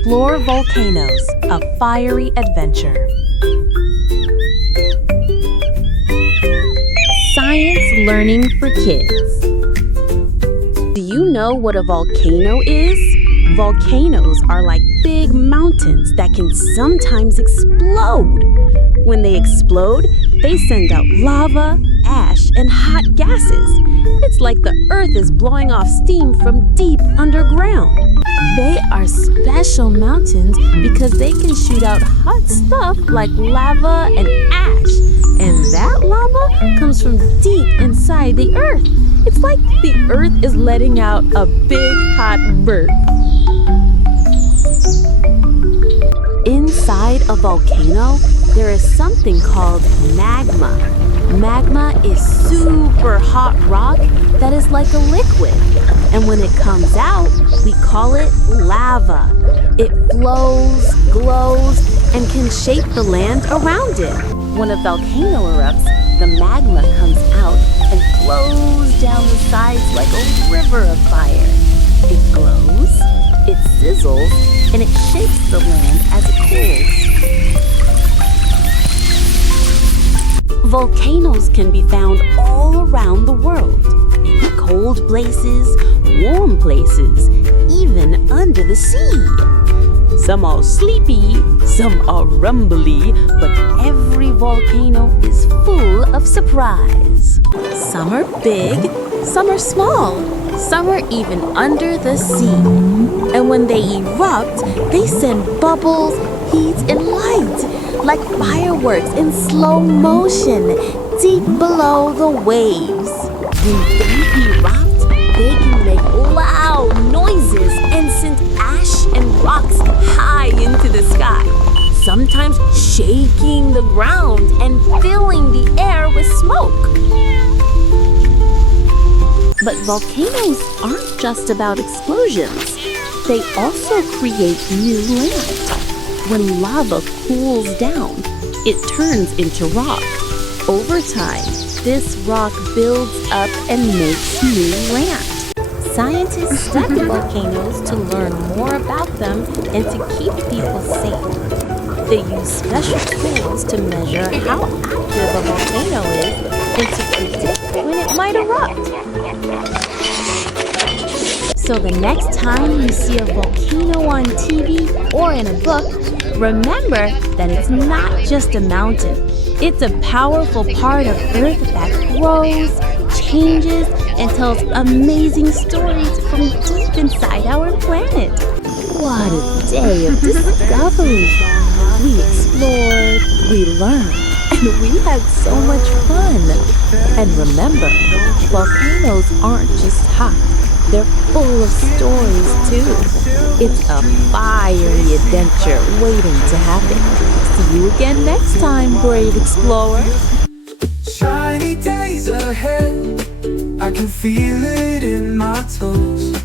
Explore Volcanoes, a fiery adventure. Science learning for kids. Do you know what a volcano is? Volcanoes are like big mountains that can sometimes explode. When they explode, they send out lava, ash, and hot gases. It's like the earth is blowing off steam from deep underground. They are special mountains because they can shoot out hot stuff like lava and ash. And that lava comes from deep inside the earth. It's like the earth is letting out a big hot burp. Inside a volcano, there is something called magma. Magma is super hot rock that is like a liquid. And when it comes out, we call it lava. It flows, glows, and can shape the land around it. When a volcano erupts, the magma comes out and flows down the sides like a river of fire. It glows, it sizzles, and it shakes the land as it cools. Volcanoes can be found all around the world, in cold places, warm places, even under the sea. Some are sleepy, some are rumbly, but every volcano is full of surprise. Some are big, some are small, some are even under the sea. And when they erupt, they send bubbles, heat, and light, like fireworks in slow motion, deep below the waves. When they erupt, they can make loud noises and send ash and rocks high into the sky, sometimes shaking the ground and filling the air with smoke. But volcanoes aren't just about explosions. They also create new land. When lava cools down, it turns into rock. Over time, this rock builds up and makes new land. Scientists study volcanoes to learn more about them and to keep people safe. They use special tools to measure how active a volcano is and to predict when it might erupt. So the next time you see a volcano on TV or in a book, remember that it's not just a mountain. It's a powerful part of Earth that grows, changes, and tells amazing stories from deep inside our planet. What a day of discovery! We explored, we learned, and we had so much fun. And remember, volcanoes aren't just hot. They're full of stories, too. It's a fiery adventure waiting to happen. See you again next time, brave explorer. Shiny days ahead, I can feel it in my toes.